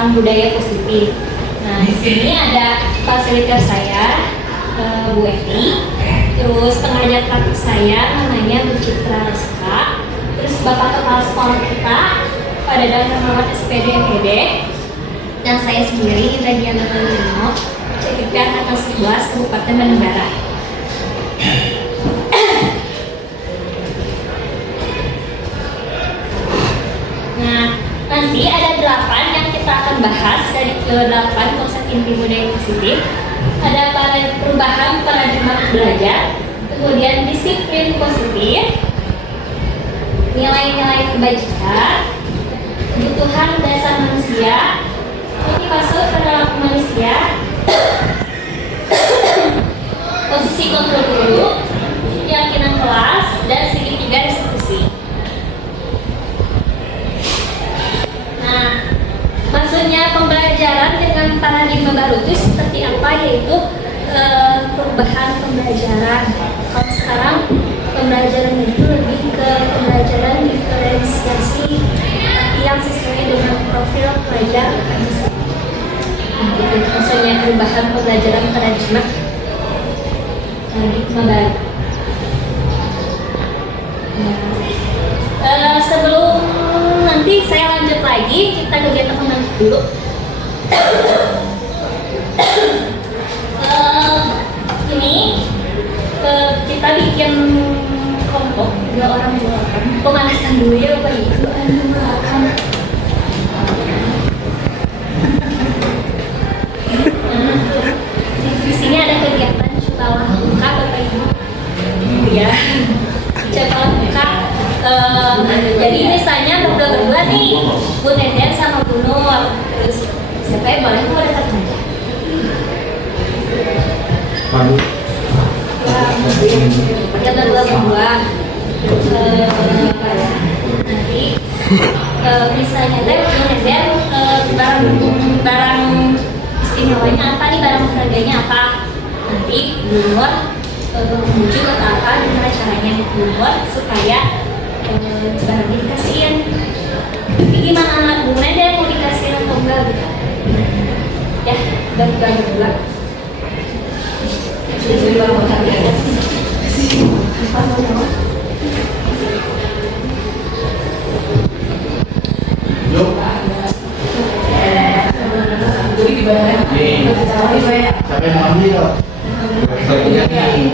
tentang budaya positif. Nah, di sini ada fasilitator saya, Bu Eti, terus pengajar praktik saya namanya Bu Citra Reska, terus Bapak Kepala Sekolah kita pada Dalam Merawat SPD MPD, dan saya sendiri Indra Diana Lino, Sekretariat Atas 11 Kabupaten Bandung Barat. Nah, nanti ada 8 yang kita akan bahas dari ke-8 konsep inti budaya positif. Ada perubahan paradigma belajar, kemudian disiplin positif, nilai-nilai kebajikan, kebutuhan dasar manusia, motivasi perilaku manusia, posisi kontrol guru, keyakinan kelas, dan segitiga institusi. Nah, maksudnya pembelajaran dengan paradigma baru itu seperti apa, yaitu perubahan pembelajaran. Kalau sekarang pembelajaran itu lebih ke pembelajaran diferensiasi, tapi yang sesuai dengan profil pelajar. Maksudnya perubahan pembelajaran paradigma baru. Sebelum nanti saya lanjut lagi, kita kegiatan pengantar dulu. Ini kita bikin kelompok 2 orang pemanasan dulu ya Bapak Ibu. Di sini ada kegiatan Cutalah Buka Bapak Ibu. Ya, Cutalah Buka. Jadi misalnya berdua nih, Bu Nenden sama Bu Nur. Terus siapa yang boleh mau dekat aja? Ya berdua. Nanti misalnya Bu Nenden barang istimewanya apa nih, barang harganya apa? Nanti Bu Nur menuju ke apa, gimana caranya Bu Nur supaya barangnya dikasihin. Tapi gimana anak Bu Nenden mau dikasihin atau enggak gitu? Ya, berdua.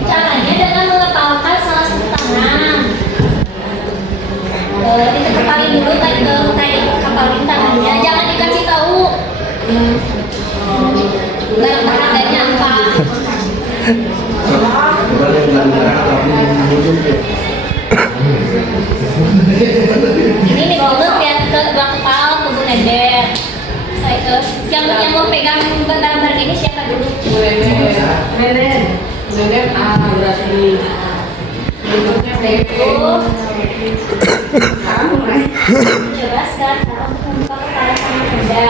Caranya dengan mengepalkan salah satu tangan. Dikepalin dulu, kayak kepalin tangannya, jangan dikasih tahu barang harganya apa. Ini nih dulu lihat ke dua kepala ke Bu Nenden. Yang mau pegang barang harga ini siapa dulu? Nenden berarti bentuknya kayak itu. Sekarang mulai. Coba sekarang membuka kepala sama benda.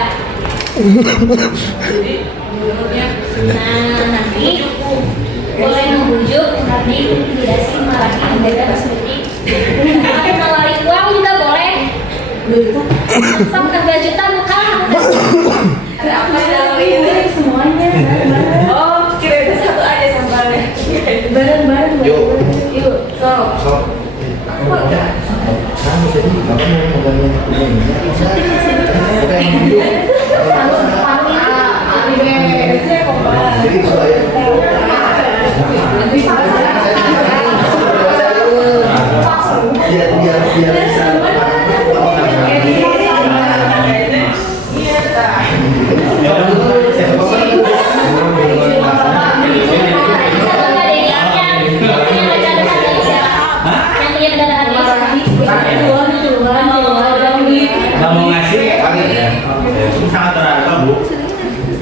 Jadi menurutnya. Nah, nanti boleh membujuk, nanti intimidasi, marahi, membela, seperti atau nawarin uang juga boleh. Sampai 2 juta bukan? Ada apa di dalam ini semuanya? Oh, kira itu satu aja sambalnya. Bareng-bareng. Yuk, sok. Kamu tadi kamu mau pegang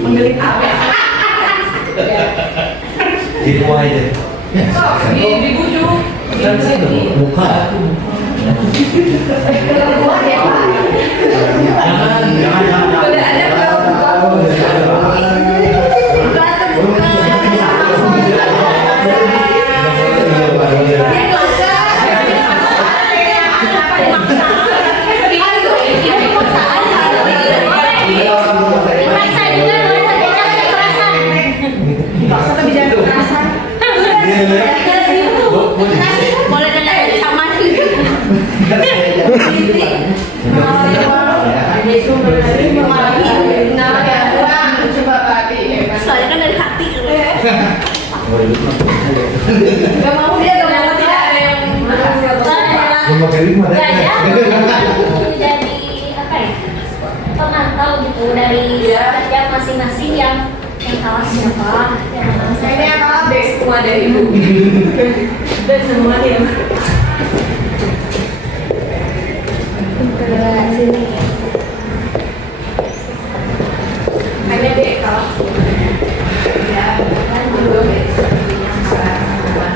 Menggelit apa? Itu aja. Dibujuk. Muka. Gak mau dia gak mau tidak ada yang berhasil. Mau kirim mana? Jadi apa ya? Pemantau gitu dari setiap masing-masing yang kalah siapa. Saya ini yang kalah deh semua dari ibu. Dan semua dia. Hanya deh kalah. Ya, kan dulu yang kalah semua.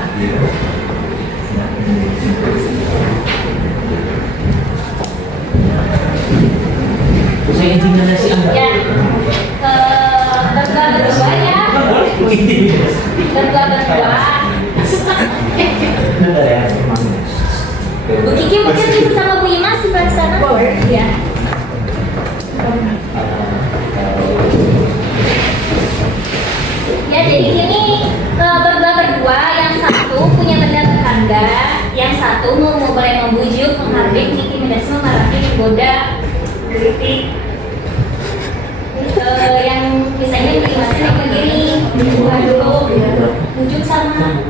Saya intinya si Angga. Ya, berdua ya. Berdua. Ada ya, semangat. Bu Kiki mungkin bisa sama Bu Ima sih di sana. Boleh. Ya. Ya, jadi ini berdua, yang satu punya benda berharga, yang satu mau boleh membujuk, menghardik, intimidasi, memarahi, menggoda, kritik. Yang misalnya di masih yang begini, bukan dulu, bujuk sama.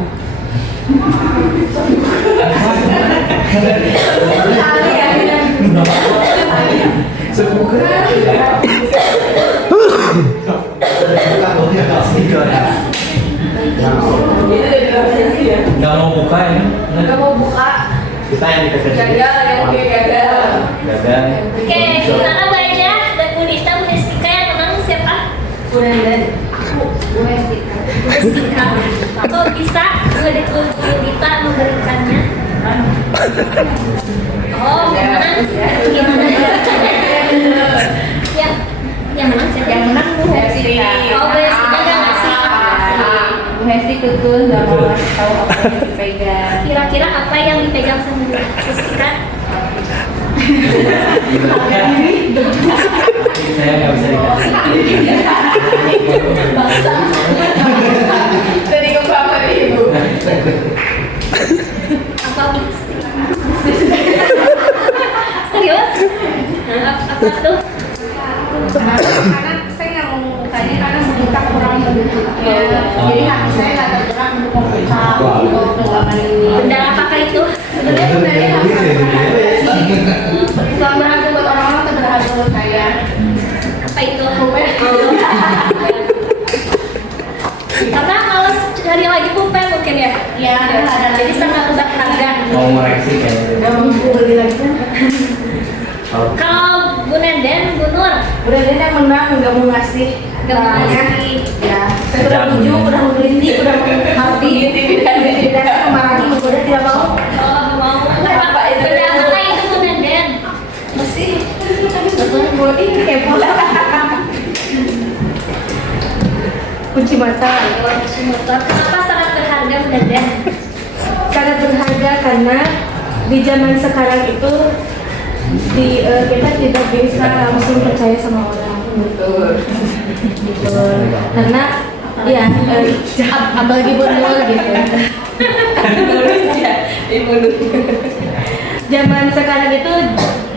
Nggak mau buka ya? Gak mau buka. Kita yang dikasih. Gagal, yang dia gagal. Gagal. Oke, gimana banyak dan Bu Dita, Bu Destika yang menang siapa? Bu Nenden. Bu Hestika. Bu Destika. Kok bisa Bu Dita memberikannya? Oh, gimana? Gimana? Ya, yang menang siapa? Yang menang Bu Hestika. Oh, Bu Destika nggak ngasih. Bu Hesti tutun gak mau ngasih tahu apa yang dipegang. Kira-kira apa yang dipegang sama Bu Destika? Saya nggak bisa dikasih. Dari keberapa ibu? Apa Bu? Serius? Apa tuh? Karena saya nggak mau membukanya karena membuka kurang bentuknya. Jadi hati saya nggak tergerak untuk membuka untuk genggaman ini. Benda apakah itu? Sebenarnya sebenarnya bukan berharga buat orang-orang, tapi berharga buat saya. Apa itu? Karena kalau dari lagi pulpen mungkin ya. Ya, ada Jadi sangat berharga. Mau ngoreksi kayaknya. Gak mau beli lagi. Kalau Bu Nenden, Bu Nur, Udah dia yang menang nggak mau ngasih. nggak mau barangnya. ngasih. Ya, saya udah bujuk, udah mengkritik, udah menghati, tidak memarahi, menggoda tidak mau. Oh, nggak mau. Apa itu? Benda apakah itu Bu Nenden? Mesti body kepo. Kunci mata. Kunci motor. Kenapa sangat berharga Bu Nenden? Sangat berharga karena di zaman sekarang itu kita tidak bisa langsung percaya sama orang. Betul. Karena ya apalagi Bu Nur gitu. Zaman sekarang itu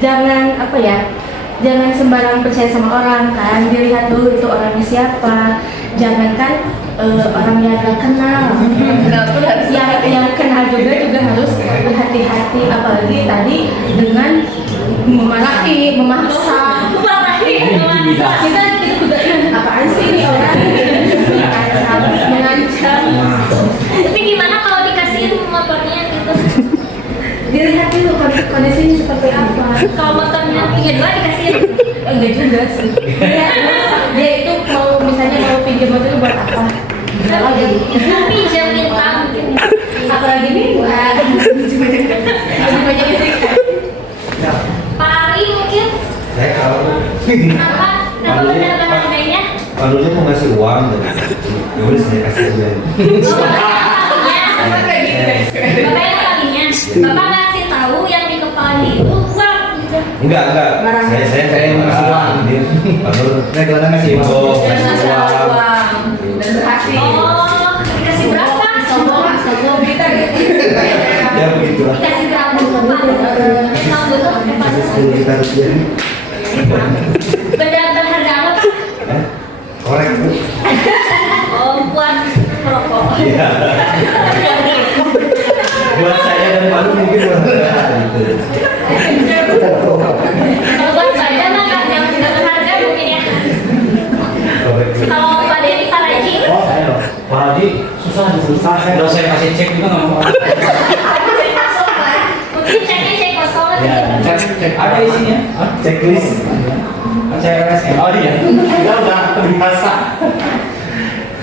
jangan apa ya? Jangan sembarang percaya sama orang kan, dilihat dulu itu orangnya siapa. Jangankan orangnya gak kenal, yang kenal juga harus berhati-hati, apalagi tadi dengan memarahi, memaksa. Kita juga apaan sih ini orang? Mengancam. Tapi gimana kalau dikasihin motornya gitu? Dilihat dulu kondisinya seperti apa. Kalau motornya punya dua dikasihin? Enggak juga sih. Dia itu mau misalnya mau pinjam motor buat apa? Lagi. Pinjam minta mungkin. Apalagi nih? Lebih banyak itu. Pak Ari mungkin? Saya kalau Kenapa? Kenapa benda berharganya? Palunya mau ngasih uang, ya udah saya kasih aja. Bapak yang paginya, Bapak ngasih tahu yang di kepala itu uang gitu. Enggak. Saya yang ngasih uang. Lalu saya kelihatan ngasih uang. Dan berhasil. Oh, dikasih berapa? Sombong kita gitu. Ya begitulah. Dikasih berapa? Tahu betul? Kita harus jadi. Benda berharga apa Pak? Korek. Oh, buat merokok. Iya. Buat saya dan baru mungkin buat saya gitu. Kalau buat saya mah kan yang tidak berharga mungkin ya. Kalau Pak Dedi, Pak Raji, Oh saya loh. Pak Haji susah saya. Kalau saya kasih cek juga nggak mau. mungkin ceknya cek kosong lagi. Ya, cek ada isinya. Checklist. CRS oh iya. Kita udah terbiasa.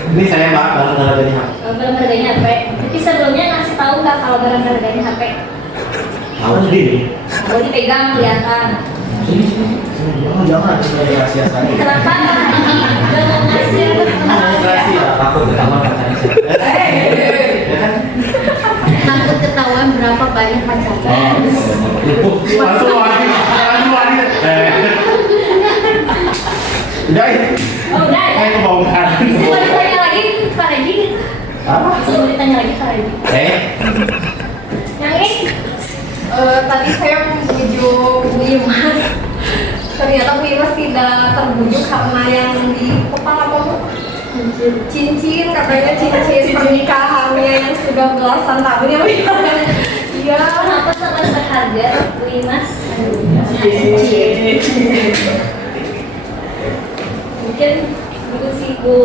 Ini saya Pak, barang harganya HP. Barang harganya HP. Tapi sebelumnya ngasih tahu nggak kalau barang harganya HP? Tahu sendiri. Kalau dipegang kelihatan. Oh, jangan rahasia saya. Kenapa? Gak mau ngasih Rahasia. Takut ketahuan pacarnya. Takut ketahuan berapa banyak pacarnya. Langsung lagi. Udah ini. Oh udah ya? Saya kebongkar. Bisa mau ditanya lagi Pak Raji? Apa? Bisa mau ditanya lagi Pak Raji? Yang ini? Tadi saya membujuk Bu Imas. Ternyata Bu Imas tidak terbujuk karena yang di kepala kamu cincin, katanya cincin pernikahannya yang sudah belasan tahun ya Bu Imas. Iya. Kenapa sangat berharga Bu Imas? Mungkin Bu Sibu,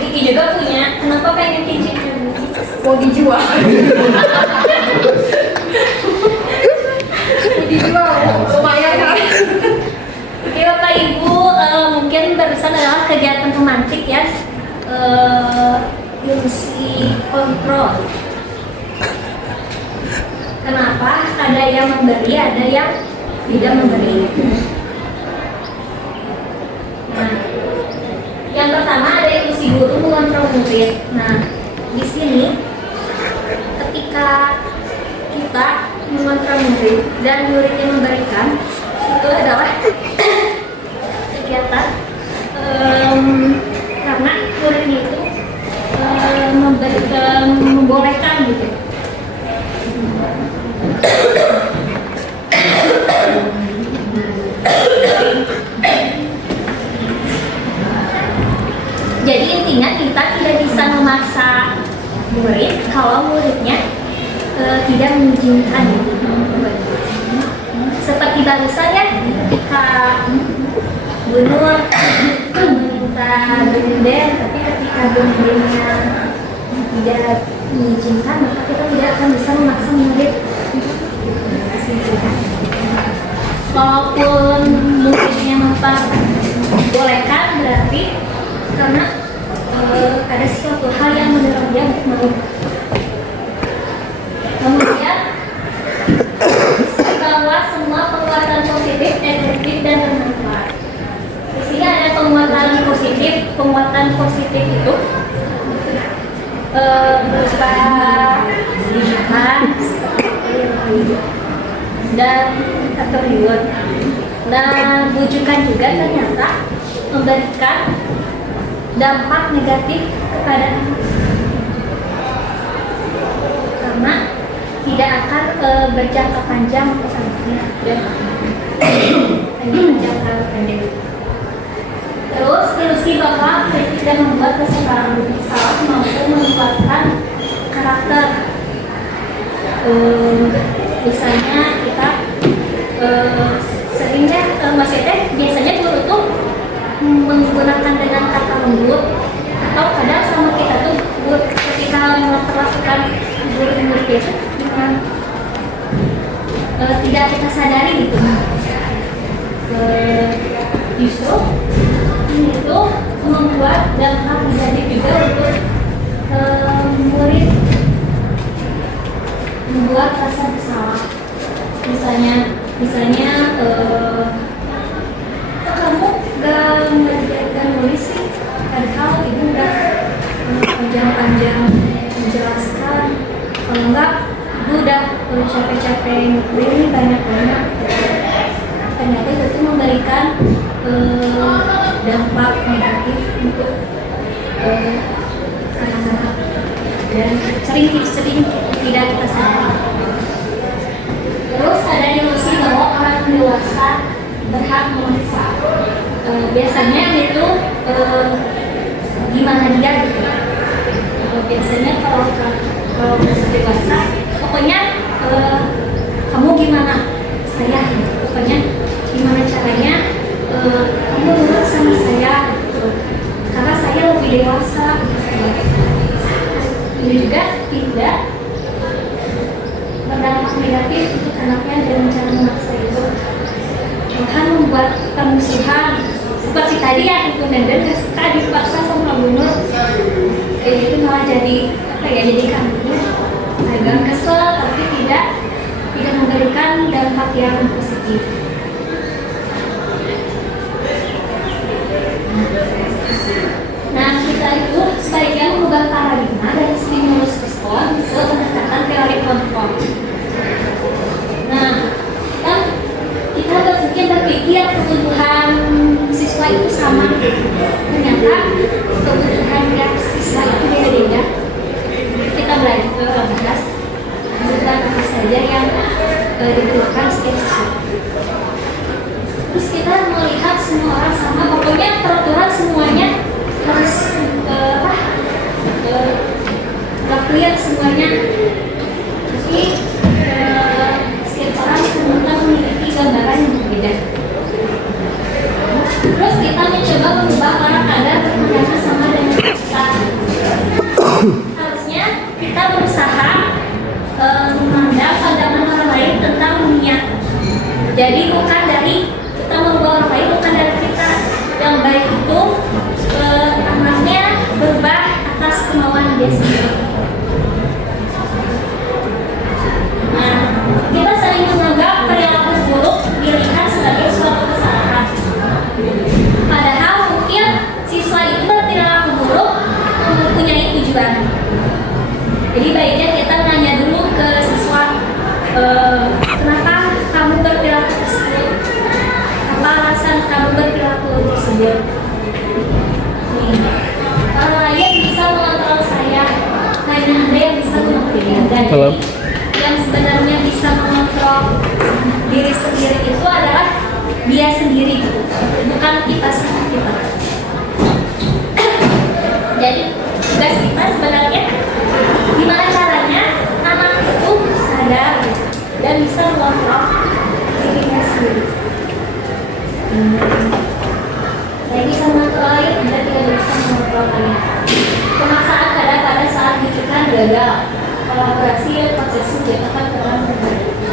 Kiki juga punya. Kenapa pengen cincin? Mau dijual. Mau dijual, lumayan kan? Oke Bapak Ibu, mungkin barusan adalah kegiatan pemantik ya, ilusi kontrol. Kenapa? Ada yang memberi, ada yang tidak memberi. Nah, yang pertama ada ilusi guru mengontrol murid. Nah, di sini ketika kita mengontrol murid dan muridnya memberikan, itu adalah kegiatan karena muridnya itu membolehkan gitu. Jadi intinya kita tidak bisa memaksa murid kalau muridnya tidak mengizinkan. Seperti barusan ya, ketika Bu Nur meminta bimbel, tapi ketika bimbelnya tidak mengizinkan, maka kita tidak akan bisa memaksa murid. Walaupun muridnya memperbolehkan, berarti karena ada sesuatu hal yang mendorong dia untuk mau. Kemudian bahwa semua penguatan positif, efektif dan bermanfaat. Di sini ada penguatan positif. Penguatan positif itu berupa bujukan dan atau reward. Nah, bujukan juga ternyata memberikan dampak negatif kepada anak karena tidak akan berjangka panjang untuk anaknya dan hanya berjangka pendek. Terus ilusi bahwa tidak membuat kesalahan mampu menguatkan karakter. Misalnya kita seringnya maksudnya biasanya guru tuh menggunakan dengan kata lembut atau kadang sama kita tuh ketika memperlakukan murid itu dengan tidak kita sadari gitu. Justru itu membuat dampak negatif juga untuk murid, membuat rasa bersalah. Misalnya kamu gak mengajarkan nulis sih, padahal ibu udah panjang-panjang menjelaskan. Kalau enggak, ibu udah capek-capek ngumpulin ini banyak-banyak. Ternyata itu memberikan dampak negatif untuk anak-anak dan sering tidak kita sadari. Terus ada ilusi bahwa orang dewasa berhak memaksa. Biasanya itu gimana dia gitu. kalau masih dewasa, pokoknya kamu gimana? Saya, pokoknya gimana caranya kamu nurut sama saya, gitu. Karena saya lebih dewasa. Ini juga tidak berdampak negatif untuk anaknya dengan cara memaksa itu. Bahkan membuat permusuhan seperti tadi ya, itu Nenden gak suka dipaksa sama Bu Nur. Itu malah jadi apa ya, jadi kambing agak kesel, tapi tidak memberikan dampak yang positif. Nah, kita itu sebaiknya mengubah paradigma dari stimulus respon ke pendekatan teori kontrol. Nah, kan kita berpikir kebutuhan siswa itu sama. Ternyata kebutuhan siswa itu beda-beda. Kita bahas kebutuhan apa saja yang dibutuhkan setiap siswa. Terus kita melihat semua orang sama, pokoknya peraturan semuanya harus clear semuanya. Jadi setiap orang ternyata memiliki gambaran yang berbeda. Terus kita mencoba mengubah orang agar berpandangan sama dengan kita. Harusnya kita berusaha memandang pandangan orang lain tentang dunia. Jadi bukan dari kita merubah orang lain, bukan dari kita. Yang baik itu anaknya berubah atas kemauan dia sendiri. Nah, kita sering menganggap perilaku buruk dilihat sebagai suatu kesalahan. Padahal mungkin siswa itu berperilaku buruk mempunyai tujuan. Jadi baiknya kita nanya dulu ke siswa, kenapa kamu berperilaku tersebut? Apa alasan kamu berperilaku tersebut? Orang lain bisa mengontrol saya, hanya Anda yang bisa mengontrol. Dan yang sebenarnya bisa mengontrol diri sendiri itu adalah dia sendiri, bukan kita sama kita. Jadi tugas kita sebenarnya gimana caranya anak itu sadar dan bisa mengontrol dirinya sendiri. Saya bisa mengontrol lain, Anda tidak bisa mengontrol lain. Pemaksaan pada saat didikan gagal, kolaborasi dan proses menciptakan orang berbeda.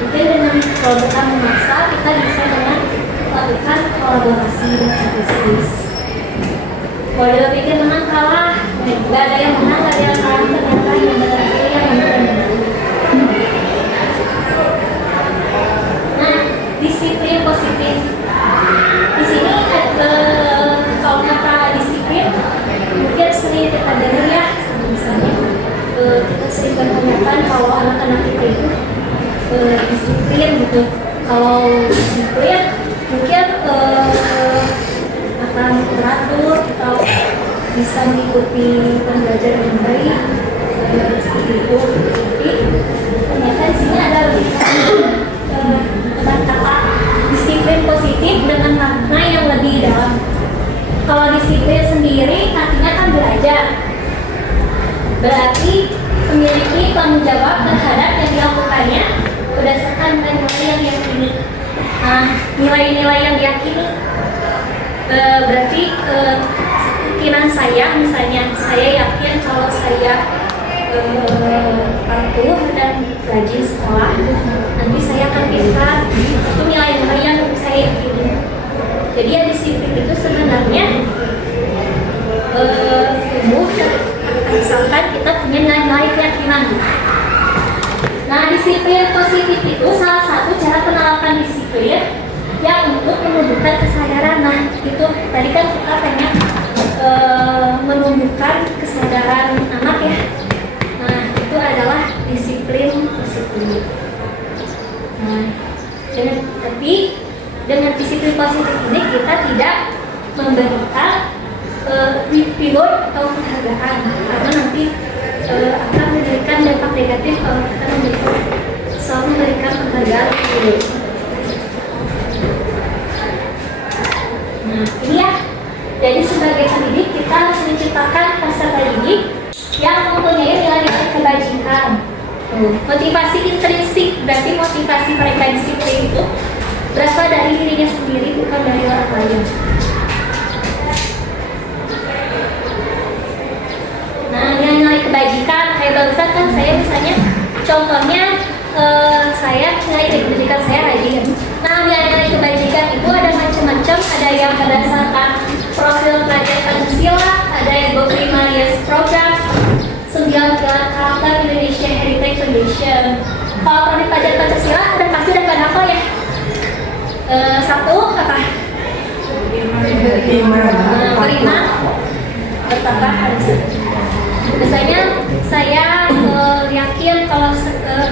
Mungkin dengan bukan memaksa, kita bisa dengan melakukan kolaborasi dan proses. Kalau pikir menang kalah, nggak ada yang menang, nggak ada yang kalah, ternyata yang benar itu yang benar. Nah, disiplin positif. Di sini kalau kata disiplin, mungkin sering kita dengar ya, misalnya kita sering berpendapat kalau anak-anak kita itu disiplin gitu. Kalau disiplin mungkin akan teratur atau bisa mengikuti pembelajaran yang baik seperti itu. Tapi ternyata di sini ada lebih tentang kata disiplin positif dengan makna yang lebih dalam. Kalau disiplin sendiri artinya kan belajar, berarti memiliki tanggung jawab terhadap yang dilakukannya berdasarkan nilai yang diyakini. Nah, nilai-nilai yang diyakini berarti keyakinan saya, misalnya saya yakin kalau saya patuh dan rajin sekolah, nanti saya akan pintar. Itu nilai-nilai yang saya yakini. Jadi yang disiplin itu sebenarnya tumbuh misalkan kita punya nilai-nilai keyakinan. Nah, disiplin positif itu salah satu cara penerapan disiplin yang untuk menumbuhkan kesadaran. Nah, itu tadi kan kita pengen menumbuhkan kesadaran anak ya. Nah, itu adalah disiplin positif. Nah, tapi dengan disiplin positif ini kita tidak memberikan reward atau penghargaan, karena nanti akan memberikan dampak negatif kalau kita selalu memberikan penghargaan dulu. Nah, ini ya. Jadi sebagai pendidik kita harus menciptakan peserta didik yang mempunyai nilai-nilai kebajikan Motivasi intrinsik berarti motivasi mereka disiplin itu berasal dari dirinya sendiri, bukan dari orang lain. Nah, nilai kebajikan kayak barusan kan saya misalnya contohnya saya nilai kebajikan saya rajin. Nah, nilai kebajikan itu ada macam-macam, ada yang berdasarkan profil pelajar Pancasila, ada yang Goprimarius Program, 9 karakter Indonesia Heritage Foundation. Kalau profil pelajar Pancasila udah pasti udah pada hafal ya. Satu apa? Berima bertambah harus. Biasanya saya yakin kalau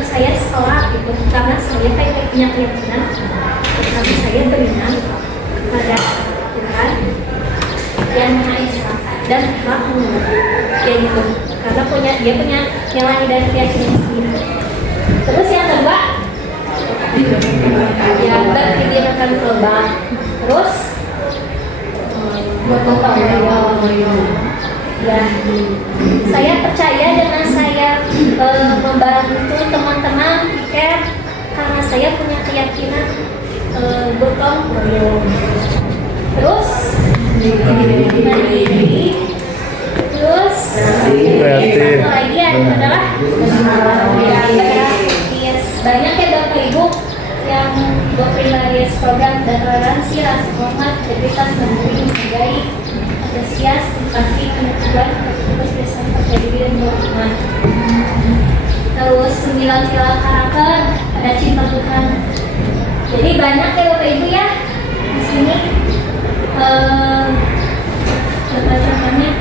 saya sholat gitu, karena saya kayak punya keyakinan, tapi saya beriman kepada Tuhan yang Maha Esa dan hak kayak gitu, karena dia punya nilai dan keyakinan sendiri. Terus yang kedua, ya berpikiran global. Terus ya, saya percaya dengan saya membantu teman-teman pikir karena saya punya keyakinan gotong royong. Terus mandiri. Terus satu lagi adalah banyak ya Bapak Ibu yang Goprimarius Program dan toleransi, rasa hormat, integritas, mandiri, menghargai, antusias, empati, pengetahuan, terus bisa terjadi dan berhubungan. Terus 9 pilar karakter, ada cinta Tuhan. Jadi banyak ya Bapak Ibu ya di sini. Contohnya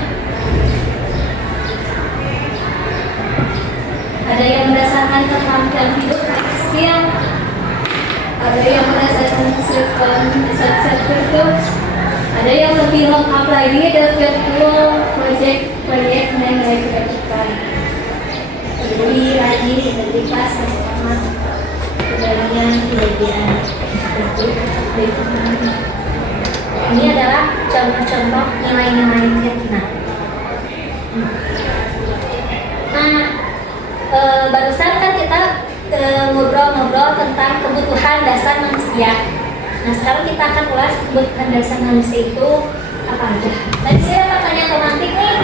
ada yang berdasarkan keterampilan hidup, skill, ada yang berdasarkan self-virtues, ada yang lebih lengkap lagi dari virtual project dan nilai kebajikan. Jadi rajin, integritas, hormat, keberanian, kebahagiaan. Ini adalah contoh-contoh nilai-nilai keyakinan. Nah, barusan kan kita ngobrol-ngobrol tentang kebutuhan dasar manusia. Nah, sekarang kita akan ulas kebutuhan dasar manusia itu apa aja. Tadi saya pertanyaan romantik nih.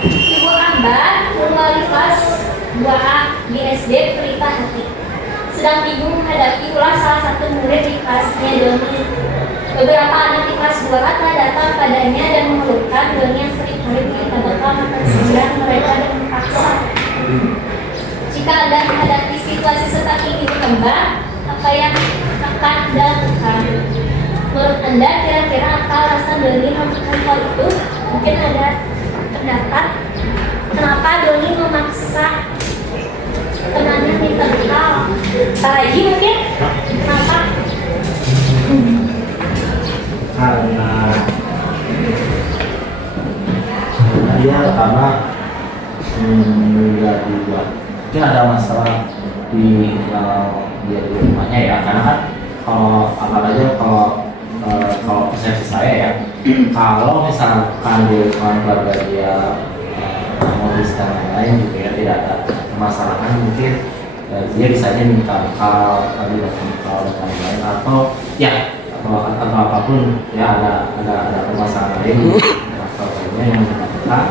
Ibu Ambar, guru wali kelas 2A di SD Pelita Hati. Sedang ibu menghadapi ulas salah satu murid di kelasnya Doni. Beberapa anak di kelas 2A telah datang padanya dan mengeluhkan Doni yang sering kali kita bakal makan siang mereka dan memaksa. Jika Anda menghadapi situasi seperti ini Mbak, apa yang akan Anda lakukan? Menurut Anda kira-kira apa alasan Doni melakukan hal itu? Mungkin ada pendapat kenapa Doni memaksa temannya minta hal? Lagi mungkin? Kenapa? Karena dia pertama dibuat mungkin ada masalah di dia di rumahnya ya, karena kan kalau kalau persepsi saya ya kalau misalkan di lingkungan keluarga dia modis dan lain-lain gitu ya, tidak ada permasalahan, mungkin dia bisa aja minta bekal dan lain-lain, atau ya atau apapun ya ada permasalahan lain atau lainnya yang menyebabkan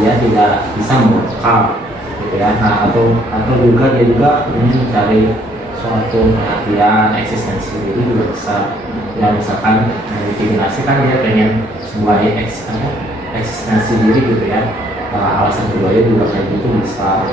dia tidak bisa membekal gitu ya. Nah atau juga dia juga ingin mencari suatu perhatian eksistensi diri juga bisa ya, misalkan diskriminasi kan dia pengen sebuah eksistensi diri gitu ya. Alasan keduanya juga kayak gitu bisa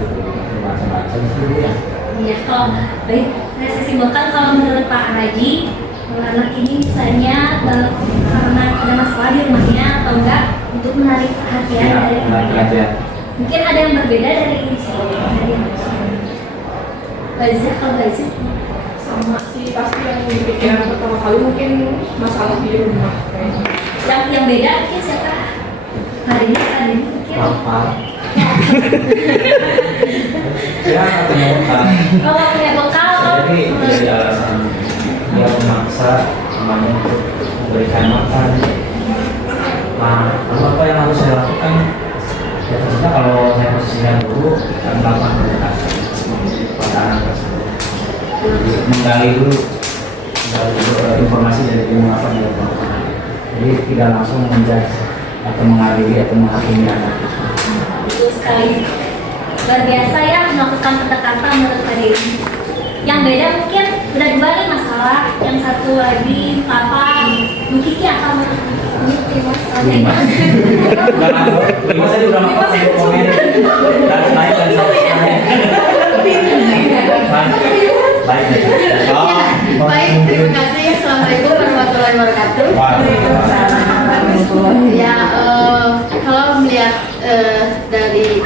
gitu, macam-macam sih ya. Iya, kalau baik saya simpulkan kalau menurut Pak Raji, anak ini misalnya karena ada masalah di rumahnya atau enggak untuk menarik perhatian Ya, dari menarik perhatian. mungkin ada yang berbeda dari ini sih. Bazir, kalau Bazir Sama sih, pasti yang dipikiran pertama kali mungkin masalah di rumah. yang beda mungkin siapa? Hari ini mungkin. Apa? Ya ketemukan. Kalau punya bekal, Jadi jadi alasan dia memaksa temannya untuk memberikan makan. Nah, lalu apa yang harus saya lakukan? Ya tentunya kalau saya posisinya dulu akan melakukan komunikasi. menggali dulu informasi dari ilmu apa yang dilakukan. Jadi tidak langsung menjudge atau mengadili atau menghakimi anak. Betul sekali. Luar biasa ya melakukan pendekatan menurut Kak Dewi. Yang beda mungkin udah dua nih masalah. Yang satu lagi apa? Mungkin apa menurut Lima tadi udah makan saya komen dan naik dan baik. Baik, terima kasih. Assalamualaikum warahmatullahi wabarakatuh. Ya, kalau melihat dari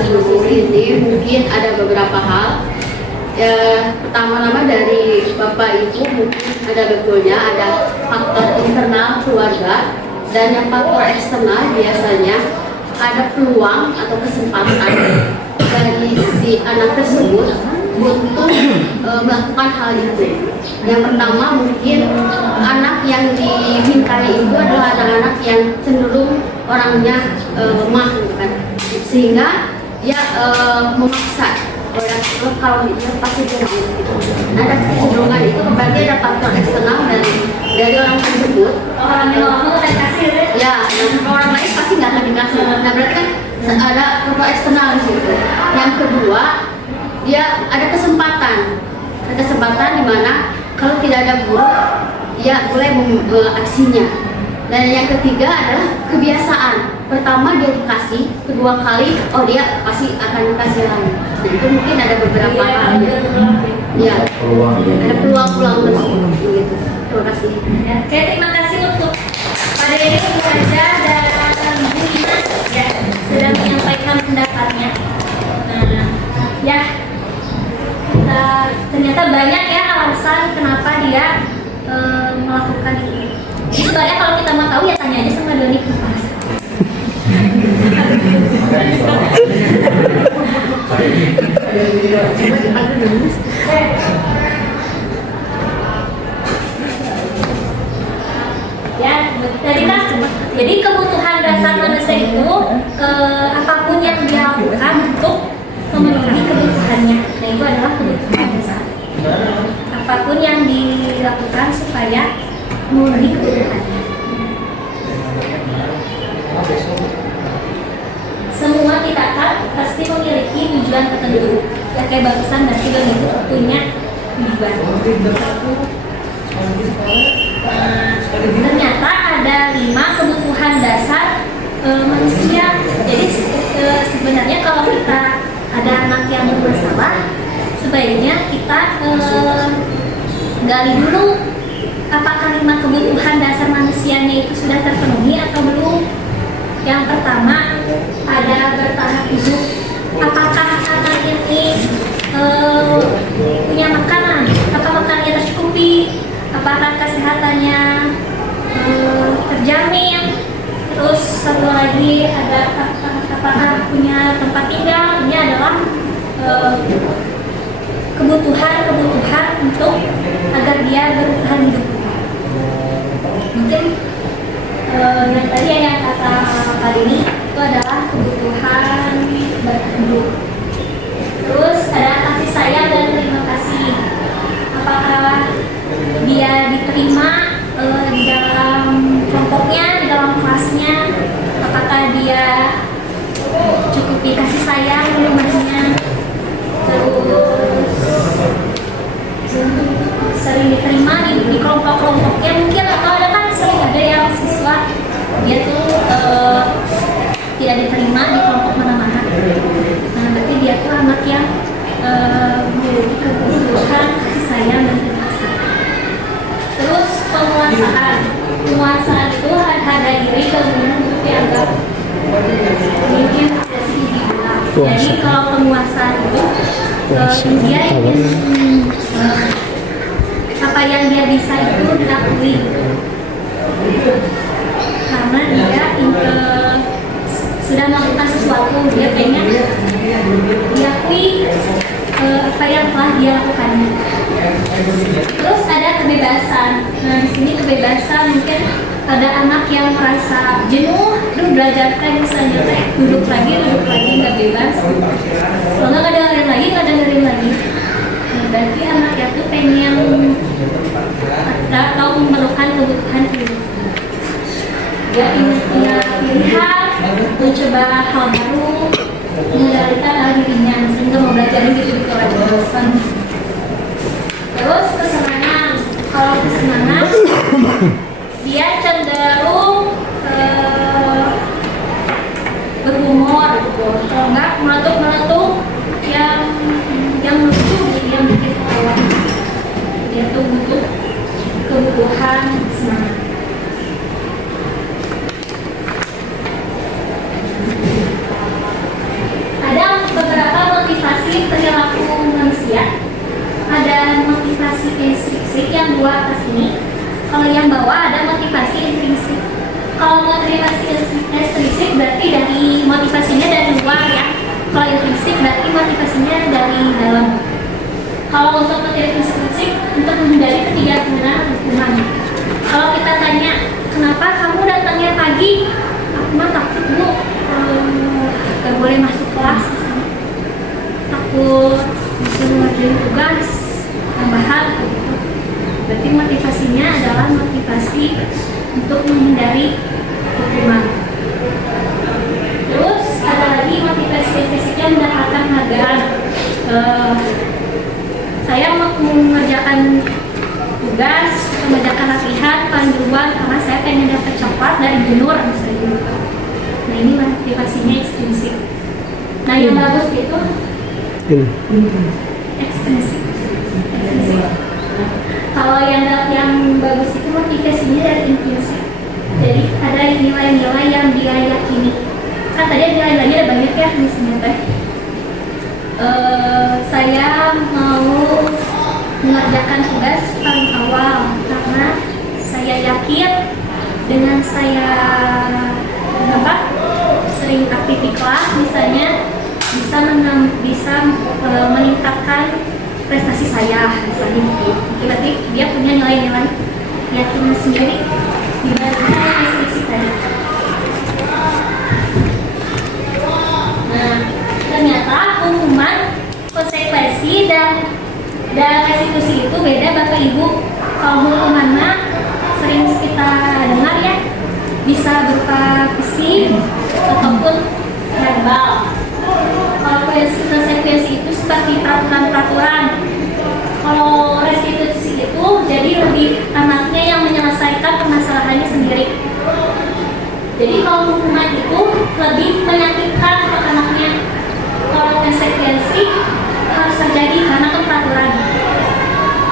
situasi ini mungkin ada beberapa hal. Pertama-tama dari Bapak Ibu mungkin ada betulnya ada faktor internal keluarga dan yang faktor eksternal biasanya ada peluang atau kesempatan dari si anak tersebut untuk melakukan hal itu. Yang pertama mungkin anak yang dimintai itu adalah anak-anak yang cenderung orangnya lemah, gitu kan, sehingga dia memaksa. Kalau dia pasti dia mau gitu. Nah, ada kecenderungan itu berarti ada faktor eksternal dari orang tersebut. orang yang mau dan kasih Ya, orang lain pasti nggak akan dikasih. Nah, berarti kan ada faktor eksternal di situ. Yang kedua, dia ada kesempatan di mana kalau tidak ada guru, dia boleh aksinya. Dan yang ketiga adalah kebiasaan. Pertama dia dikasih, kedua kali, oh dia pasti akan dikasih lagi. Nah, itu mungkin ada beberapa hal. Ya, ada peluang-peluang tersebut. Begitu. Terima kasih. Ya, oke, terima kasih untuk Pak Dewi Raja dan Bu Imas ya sudah menyampaikan pendapatnya. Nah, ya ternyata banyak ya alasan kenapa dia melakukan itu. Jadi sebenarnya kalau kita mau tahu ya tanya aja sama Doni Kupas. Ya, tadi kan jadi kebutuhan dasar manusia itu apapun yang dia lakukan untuk memenuhi kebutuhannya. Nah, itu adalah kebutuhan dasar. Apapun yang dilakukan supaya memenuhi kebutuhannya. Semua kita kan pasti memiliki tujuan tertentu. Ya, kayak barusan berarti itu punya tujuan. Ternyata ada 5 kebutuhan dasar manusia. Jadi sebenarnya kalau kita ada anak yang bermasalah, sebaiknya kita gali dulu apakah 5 kebutuhan dasar manusianya itu sudah terpenuhi atau belum. Yang pertama ada bertahan hidup. Apakah anak ini punya makanan? Apakah makanannya tercukupi? Apakah kesehatannya terjamin? Terus satu lagi ada apakah punya tempat tinggal? Ini adalah kebutuhan untuk agar dia bertahan hidup. Mungkin yang tadi yang kata Pak Dini itu adalah kebutuhan bertahan hidup. Terus ada kasih sayang dan terima kasih. Apakah dia diterima di dalam kelompoknya, di dalam kelasnya? Apakah dia cukup dikasih sayang di rumahnya? Terus sering diterima di kelompok-kelompoknya mungkin, atau ada kan sering ada yang siswa dia tuh tidak diterima di kelompok mana-mana. Nah, berarti dia tuh anak yang memiliki kebutuhan kasih sayang dan terima kasih. Terus penguasaan itu ada diri kemudian dianggap mungkin tidak sih dibilang. Jadi kalau penguasaan itu dia ingin apa yang dia bisa itu diakui, karena dia sudah melakukan sesuatu, dia pengen diakui apa yang telah dia lakukan. Terus ada kebebasan. Nah, di sini kebebasan mungkin ada anak yang merasa jenuh, belajar teh misalnya duduk lagi nggak bebas. Kalau nggak dengerin lagi. Nah, berarti anaknya tuh pengen atau memerlukan kebutuhan klinis. Dia ingin punya pilihan, mencoba hal baru, mengendalikan hal dirinya, sehingga mau belajar gitu aja bosan. Terus kesenangan, kalau kesenangan dia cenderung berhumor, kalau enggak meletup yang lucu, yang bikin ketawa. Dia tuh butuh kebutuhan semangat. Ada beberapa motivasi perilaku manusia. Ada motivasi intrinsik yang dua atas ini. Kalau yang bawah ada motivasi intrinsik. Kalau motivasi intrinsik berarti dari motivasinya dari luar ya. Kalau intrinsik berarti motivasinya dari dalam. Kalau untuk motivasi intrinsik untuk menghindari ketidakbenaran hukuman. Kalau kita tanya, kenapa kamu datangnya pagi? Aku mah takut bu, gak boleh masuk kelas. Takut disuruh ngerjain tugas tambahan. Berarti motivasinya adalah motivasi untuk menghindari hukuman. Terus ada lagi motivasi fisiknya mendapatkan hargaan. Saya mau mengerjakan tugas, mengerjakan latihan, panduan karena saya pengen dapat coklat dari Bunur misalnya. Nah ini motivasinya ekstrinsik. Nah yang bagus itu ekstrinsik. Kalau yang bagus itu motivasinya dari intrinsik. Jadi ada nilai-nilai yang dia yakini. Kan tadi nilai-nilainya ada banyak ya misalnya teh. Saya mau mengerjakan tugas paling awal karena saya yakin dengan saya sering aktif di kelas misalnya bisa meningkatkan prestasi saya misalnya gitu. Berarti dia punya nilai-nilai yakin sendiri dibandingkan instruksi tadi. Nah, ternyata hukuman, konsekuensi dan restitusi itu beda Bapak Ibu. Kalau hukuman mah sering kita dengar ya, bisa berupa fisik ataupun verbal. Kalau konsekuensi itu seperti peraturan-peraturan. Kalau restitusi itu jadi lebih anaknya yang menyelesaikan permasalahannya sendiri. Jadi kalau hukuman itu lebih menyakitkan ke anaknya. Kalau konsekuensi harus terjadi karena peraturan.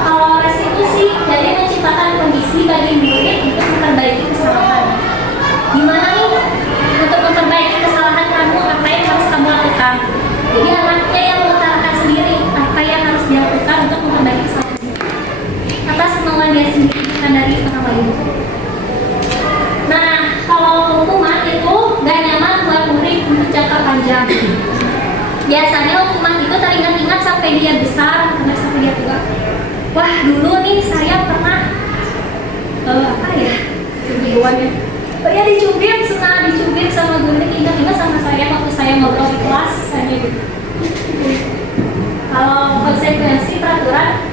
Kalau restitusi jadi menciptakan kondisi bagi murid untuk memperbaiki kesalahan. Gimana nih untuk memperbaiki kesalahan kamu, apa yang harus kamu lakukan? Jadi anaknya yang mengutarakan sendiri apa yang harus dilakukan untuk memperbaiki kesalahan atas kemauan dia sendiri, bukan dari orang lain. Nah, kalau hukuman itu gak nyaman buat murid untuk jangka panjang. Biasanya hukuman itu teringat-ingat sampai dia besar, sampai dia tua. Wah, dulu nih saya pernah tujuannya. Oh ya dicubit sama guru, ingat-ingat sama saya waktu saya ngobrol di kelas, saya gitu. Kalau konsekuensi peraturan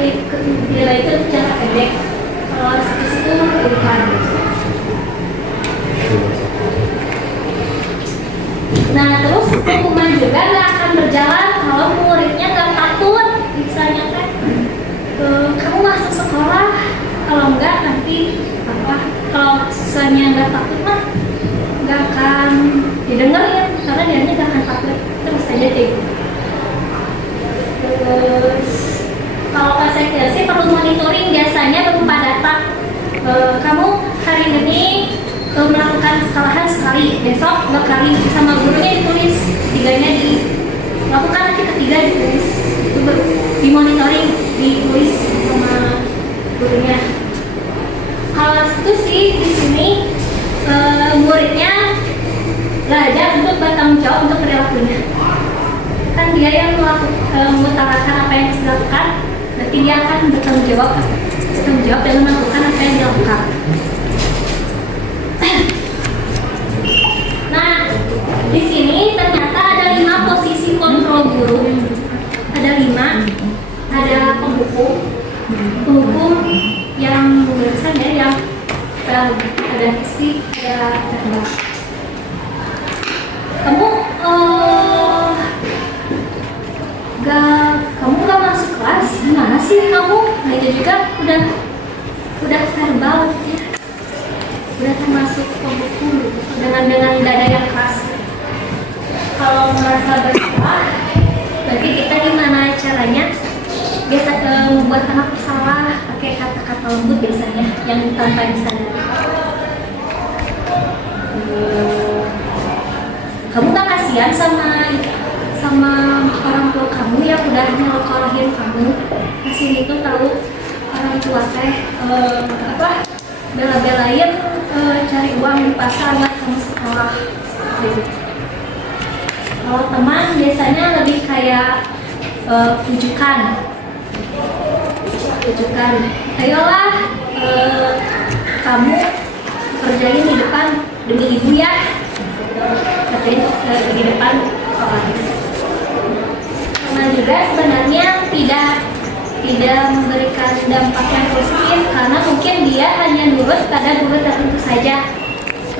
itu jangka pendek. Kalau restitusi itu bukan. Nah terus hukuman juga nggak akan berjalan kalau muridnya nggak takut. Misalnya kan kamu masuk sekolah, kalau enggak nanti kalau siswanya nggak takut mah nggak akan didengar ya, karena dia nggak akan takut terus aja deh. Terus kalau konsekuensi perlu monitoring, biasanya berupa data. Kamu hari ini melakukan kesalahan sekali, besok 2 kali, sama gurunya ditulis, 3-nya dilakukan, nanti ketiga ditulis, itu dimonitoring, ditulis sama gurunya. Kalau itu sih di sini muridnya belajar untuk bertanggung jawab untuk perilakunya. Kan dia yang mengutarakan apa yang harus dilakukan, berarti dia akan bertanggung jawab dalam melakukan apa yang dilakukan. Nah, di sini ternyata ada 5 posisi kontrol guru. Ada 5. sih kamu? Nah, itu juga udah verbal ya, udah termasuk pembuku gitu. dengan dada yang keras. Kalau merasa bersalah, berarti kita gimana caranya? Biasa membuat anak bersalah pakai kata-kata lembut biasanya yang tanpa disadari. Kamu gak kasihan sama orang tua kamu yang udah nyelokolahin kamu? Kasih itu tahu orang tua teh bela-belain cari uang di pasar buat kamu sekolah. Kalau teman biasanya lebih kayak pujukan, ayolah kamu kerjain di depan demi ibu ya, katanya di depan sekolah. Teman juga sebenarnya tidak memberikan dampak yang positif karena mungkin dia hanya nurut pada guru tertentu saja.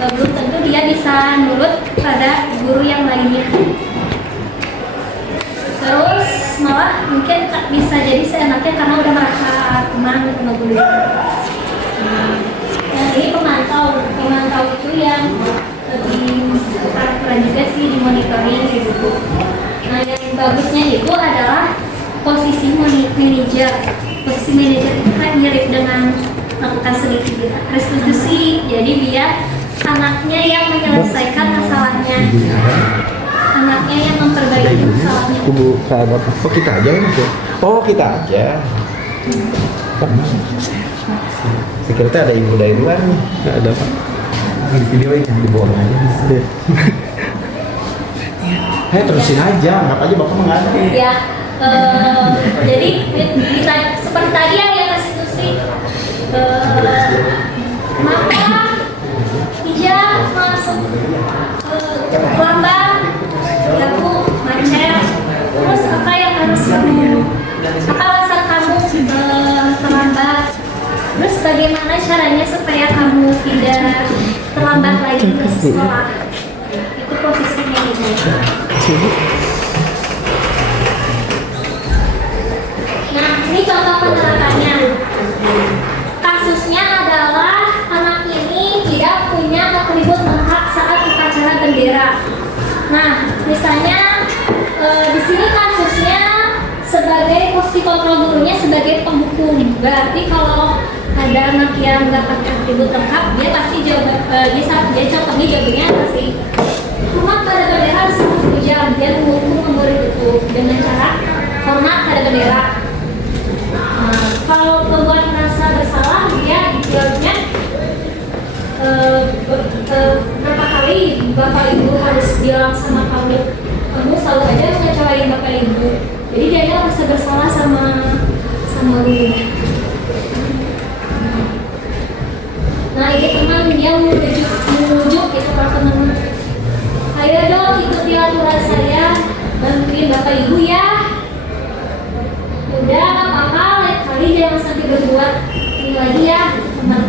Belum tentu dia bisa nurut pada guru yang lainnya. Terus malah mungkin bisa jadi seenaknya karena udah merasa teman sama guru. Yang ini pemantau itu yang lebih peraturan juga sih di monitoring gitu. Nah yang bagusnya itu adalah posisi manajer. Posisi manajer itu kan mirip dengan melakukan sedikit restitusi. Jadi biar anaknya yang menyelesaikan masalahnya, anaknya yang memperbaiki masalahnya. Kubu sahabat. Oh kita aja kan? Oh kita aja. Saya kira ada ibu dari luar nih. Nggak ada pak. Di video ini dibuang aja. Hei terusin aja, anggap aja bapak mengerti. Ya, jadi seperti tadi ya yang restitusi. Kenapa? Iya, masuk lambat, aku macet. Terus apa yang harus kamu? Apa alasan kamu terlambat? Terus bagaimana caranya supaya kamu tidak terlambat lagi ke sekolah? Itu posisinya gitu. Nah, ini contoh penerapannya. Kasusnya adalah anak ini tidak punya atribut lengkap saat upacara bendera. Nah, misalnya di sini kasusnya sebagai posisi kontrol gurunya sebagai penghukum. Berarti kalau ada anak yang nggak pakai atribut lengkap, dia pasti dia contohnya jawabannya pasti hormat pada bendera harus 1 jam. Dia menghukum murid itu dengan cara hormat pada bendera. Nah, kalau pembuat merasa bersalah, dia jawabnya berapa kali bapak ibu harus bilang sama kamu selalu aja ngecewain bapak ibu. Jadi dia merasa bersalah sama gurunya. Nah ini teman dia mengujuk gitu kalau teman, ayo dong ikuti aturan saya, bantuin bapak ibu ya. Udah apa-apa, lain kali jangan sampai berbuat ini lagi ya teman.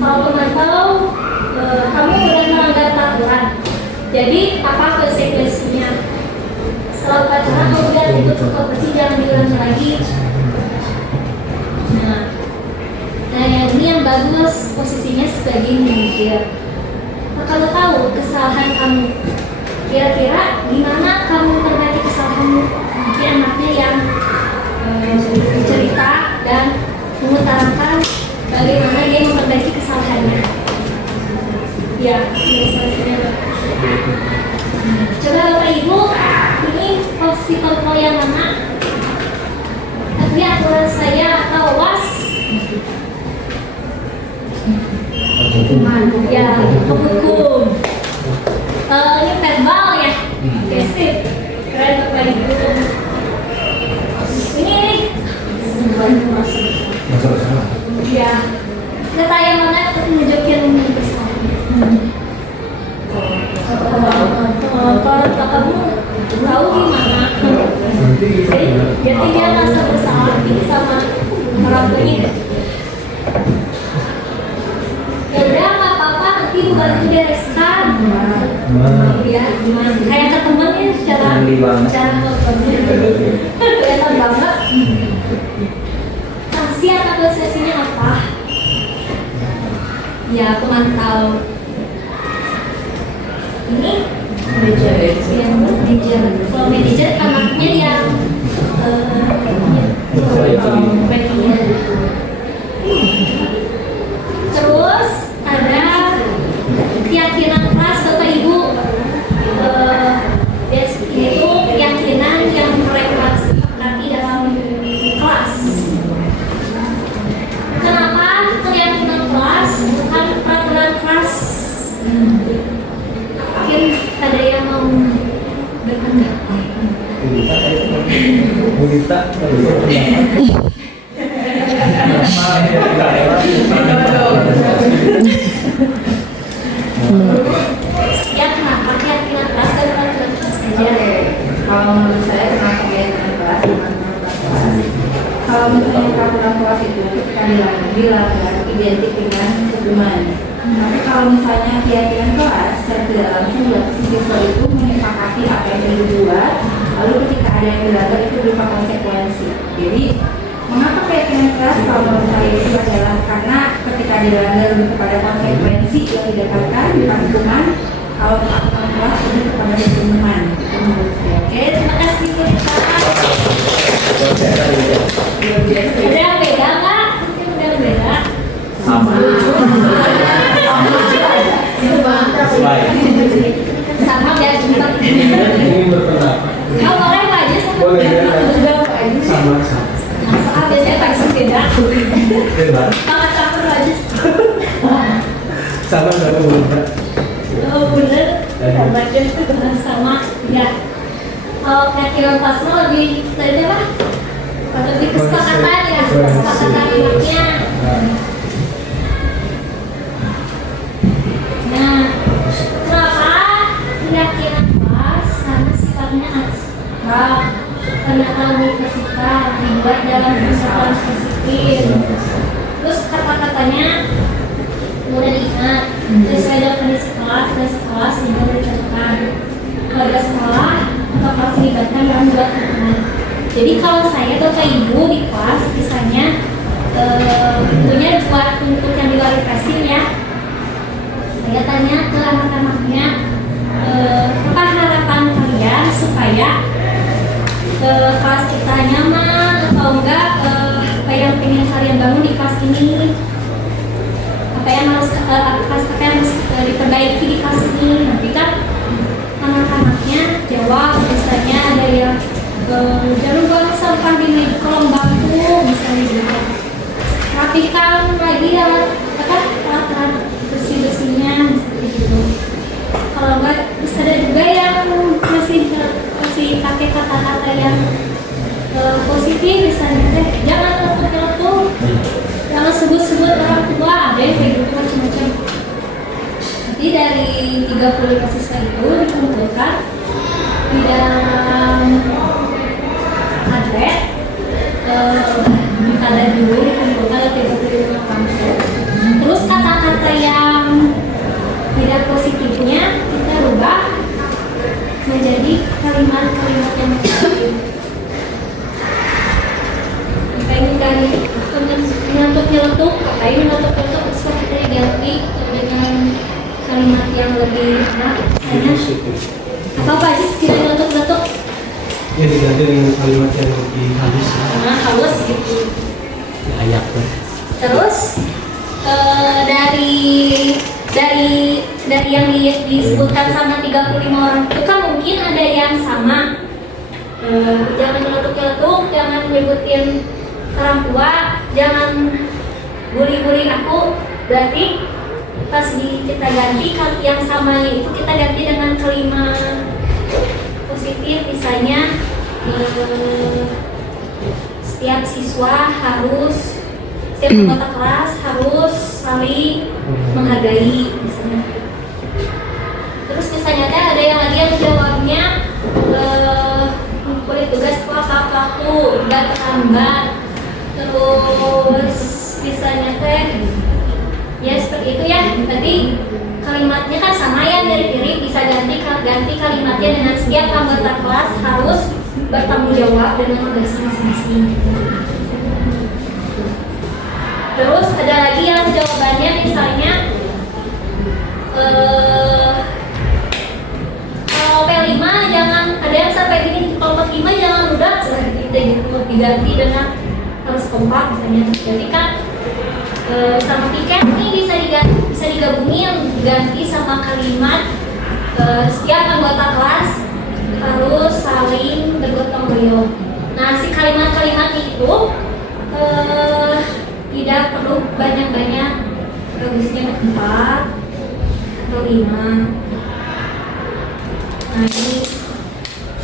Kalau teman tahu kamu udah melanggar peraturan, jadi apa konsekuensinya? Setelah upacara kamu udah ikut bersih, jangan diulangi lagi. Nah ini yang bagus posisinya sebagai manajer. Nah, kalau tahu kesalahan kamu, kira-kira gimana kamu memperbaiki kesalahanmu? Mungkin anaknya yang cerita dan mengutarakan bagaimana dia memperbaiki kesalahannya. Ya, solusinya. Coba Bapak Ibu, ini posisi kontrol yang mana? Tapi aturan saya atau was? Ya, hukum. Ini verbal ya, sip. Keren Bapak Ibu. Ini ya, kata yang mana untuk menunjukin kalau kamu tahu gimana? Jadi dia rasa bersalah sama orang tuanya. Ya udah nggak apa-apa, nanti bukan dibereskan. Ya, kayak ke temennya cara kelihatan banget. ya pemantau ini yang manajer. Kalau manajer anaknya yang bagian. Terus ada keyakinan kelas Bapak Ibu. Itu keyakinan yang merefleksi dalam kelas. Kenapa keyakinan kelas bukan peraturan kelas? Mungkin ada yang mau berpendapat. Ya kenapa keyakinan kelas dan peraturan kelas aja? Kalau menurut saya kenapa keyakinan kelas bukan peraturan kelas? Kalau misalnya peraturan kelas itu ketika dilanggar identik dengan hukuman. Tapi kalau misalnya keyakinan kelas secara tidak langsung berarti siswa itu menyepakati apa yang sudah dibuat, lalu ketika ada yang dilanggar itu berupa konsekuensi. Jadi mengapa keyakinan kelas kalau menurut saya itu adalah karena ketika dilanggar lebih kepada konsekuensi yang didapatkan bukan hukuman. Kalau peraturan kelas lebih kepada hukuman. Itu menurut saya. Oke, terima kasih Bu Rita. Ada yang beda nggak? Mungkin ada yang beda. Sama. Sama ya cepat. Ingin berpendapat. Kau boleh Pak aja Boleh ya. Sama. Soal biasanya Pak Yusuf beda. Beda. Sangat campur aja. Sama sama benar. Oh bener. Sama ya. Kalau keyakinan kelasnya lebih dari apa? Lebih kesepakatan ya, kesepakatan anaknya. Nah, kenapa keyakinan kelas? Karena sifatnya abstrak, karena universitas dibuat dalam persoalan spesifik. Terus kata-katanya mudah diingat, sesuai dengan kondisi kelas dan sekolah sehingga dicontohkan. Keluarga sekolah atau kelas dilibatkan dalam buat hukuman. Jadi kalau saya Bapak Ibu di kelas misalnya tentunya buat untuk yang di luar represi ya, saya tanya ke anak-anaknya apa harapan kalian supaya kelas kita nyaman atau enggak, apa yang ingin kalian bangun di kelas ini, apa yang harus diperbaiki di kelas ini. Nanti kan anak-anaknya jawab, misalnya ada yang jangan buang sampah di kolong bangku, misalnya gitu. Rapikan lagi alat bersih-bersihnya, misalnya gitu. Kalau enggak, terus ada juga yang masih pakai kata-kata yang positif, misalnya jangan letuk-letuk, jangan sebut-sebut orang tua, ada yang kayak gitu macam-macam. Nanti dari 35 siswa itu dikumpulkan di dalam adret, ada dulu dikumpulkan ada 35 pamflet. Terus kata-kata yang tidak positifnya kita rubah menjadi kalimat-kalimat yang positif. Ini dari nyelotok-nyelotok, apa ini nyelotok-nyelotok, terus kita diganti dengan kalimat yang lebih enak. Misalnya apa aja kita nyelotok-nyelotok? Ya diganti dengan kalimat yang lebih halus. Nah, halus gitu. Ayak tuh. Terus dari yang disebutkan sama 35 orang itu kan mungkin ada yang sama. Jangan nyelotok-nyelotok, jangan ngikutin orang tua, jangan bully-bully aku. Berarti pas kita ganti yang samanya itu kita ganti dengan kalimat positif, misalnya setiap siswa harus, setiap anggota kelas harus saling menghargai, misalnya. Terus misalnya ada yang lagi yang jawabnya kulit tugas waktu nggak terlambat. Terus misalnya ya seperti itu ya. Berarti kalimatnya kan sama ya, dari diri bisa ganti kalimatnya dengan setiap anggota kelas harus bertanggung jawab dengan tugas masing-masing. Terus ada lagi yang jawabannya misalnya kalau P5 jangan ada yang sampai gini, kalau P5 jangan udah gitu, diganti dengan harus kompak misalnya. Jadi kan sama piket ini bisa digabungin ganti sama kalimat setiap anggota kelas harus saling bergotong royong. Nah, si kalimat-kalimat itu tidak perlu banyak-banyak, bagusnya 4 atau 5. Nah, ini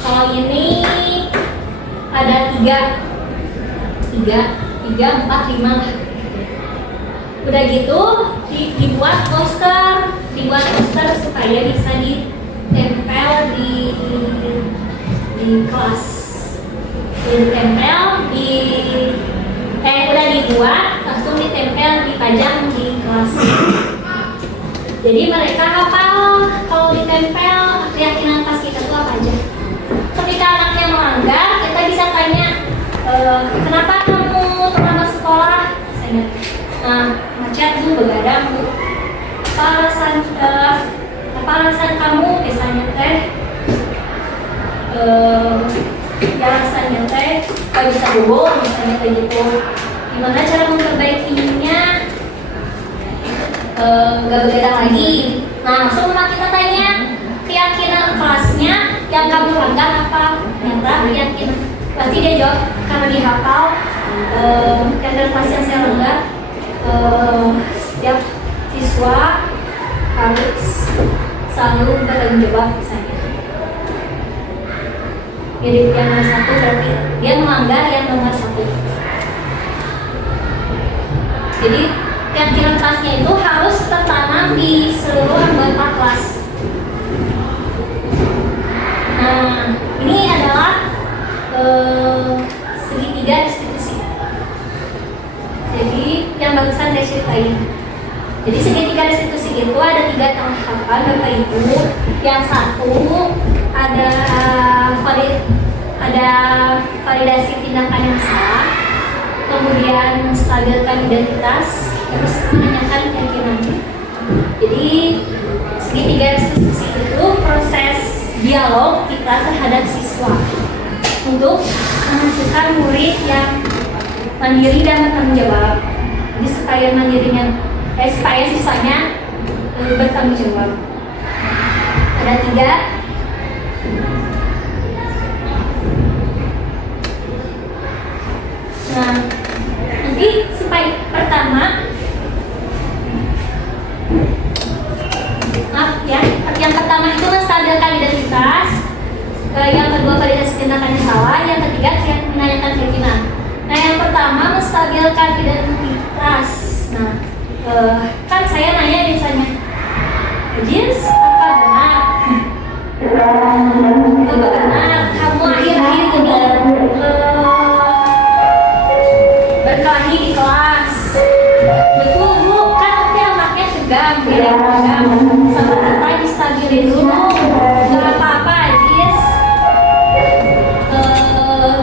kalau ini ada 3, 4, 5 lah. Udah gitu dibuat poster supaya bisa ditempel di kelas. Ditempel udah dibuat langsung ditempel, dipajang di kelas. Jadi mereka hafal kalau ditempel keyakinan kelas kita itu apa aja. Ketika anaknya melanggar, kita bisa tanya, kenapa kamu terlambat sekolah? Misalnya, macet bu, begadang bu. Apa alasan kamu? Misalnya teh, ya alasannya teh gak bisa bobo, misalnya kayak gitu. Gimana cara memperbaikinya? Gak begadang lagi. Nah, langsung kita tanya keyakinan kelasnya yang kamu langgar apa? Ternyata keyakinan pasti dia jawab karena dihafal. Keyakinan kelas yang saya langgar, setiap siswa harus selalu bertanggung jawab misalnya. Jadi yang nomor 1 berarti dia melanggar yang nomor 1. Jadi keyakinan kelasnya itu harus tertanam di seluruh anggota kelas. Nah, ini adalah segitiga restitusi. Jadi yang barusan saya ceritain. Jadi segitiga restitusi itu ada 3 tahapan Bapak Ibu. Yang 1 ada validasi tindakan yang salah, kemudian menstabilkan identitas, terus menanyakan keyakinan. Jadi segitiga restitusi itu proses dialog kita terhadap siswa untuk menghasilkan murid yang mandiri dan bertanggung jawab. Jadi supaya siswanya bertanggung jawab. Ada 3. Nah, nanti supaya yang pertama itu menstabilkan identitas, yang kedua validasi tindakannya salah, yang ketiga menanyakan keyakinan. Nah, yang pertama menstabilkan identitas. Nah, kan saya nanya misalnya, Jins, apa benar? Apa benar kamu akhir-akhir ini berkelahi di kelas? Betul bu, kan nanti anaknya tegang, sama kita distabilin dulu. Gak apa-apa, Jis.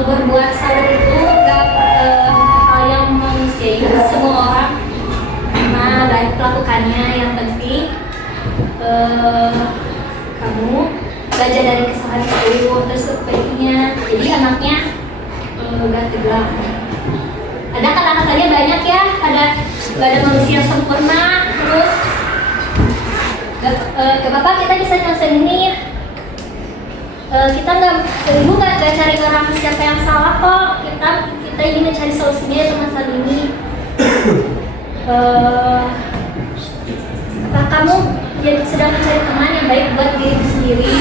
Berbuat salah itu gak hal yang manusiawi, semua orang baik melakukannya. Yang penting kamu belajar dari kesalahan itu terus perbaikinya. Jadi anaknya gak tegang. Ada kata-katanya banyak ya, gak ada manusia sempurna. Terus gak apa-apa kita bisa nyelesain ini. Kita ibu nggak cari orang siapa yang salah kok. Kita ingin mencari solusinya untuk masalah ini. Apakah kamu sedang mencari teman yang baik buat diri sendiri?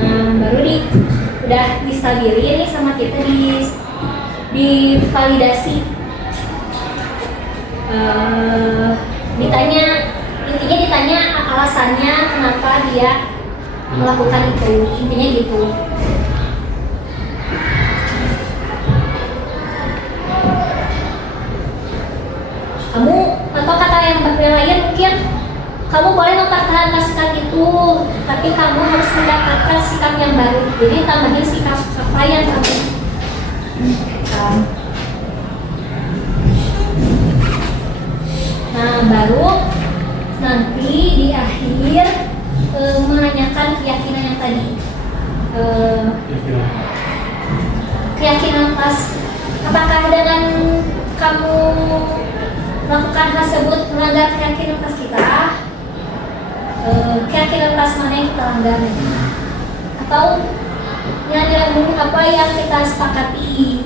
Nah, baru udah distabili nih sama kita divalidasi. Ditanya alasannya kenapa dia melakukan itu, intinya gitu. Kamu atau kata yang lain mungkin kamu boleh mempertahankan sikap itu, tapi kamu harus mendapatkan sikap yang baru. Jadi tambahin sikap apa yang kamu nanti di akhir menanyakan keyakinan yang tadi. Keyakinan pas, apakah dengan kamu melakukan hal tersebut melanggar keyakinan pas kita? Keyakinan pas mana yang kita langgar? Atau nilai umum apa yang kita sepakati?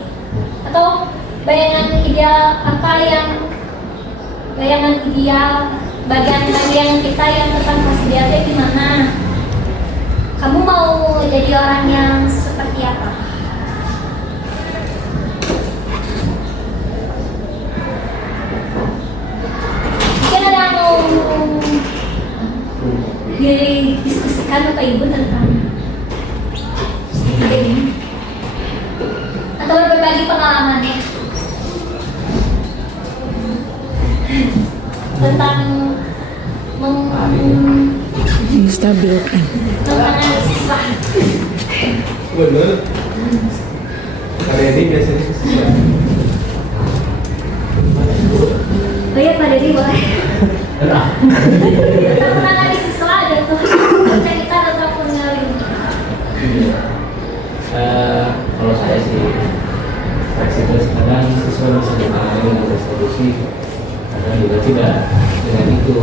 Atau bayangan ideal apa yang bagian kita yang tentang pas idealnya gimana? Kamu mau jadi orang yang seperti apa? Mungkin ada yang mau didiskusikan Bapak Ibu tentang ide ini? Atau berbagi pengalamannya tentang Stabilkan. mengenai siswa. Bener. Kali ini biasanya Oh iya Pak Dedi boleh. Tentang menangani siswa ada tuh cerita tentang pengenalan. Kalau saya sih fleksibel, kadang siswa bisa ditangani dengan resolusi, kadang juga tidak dengan itu.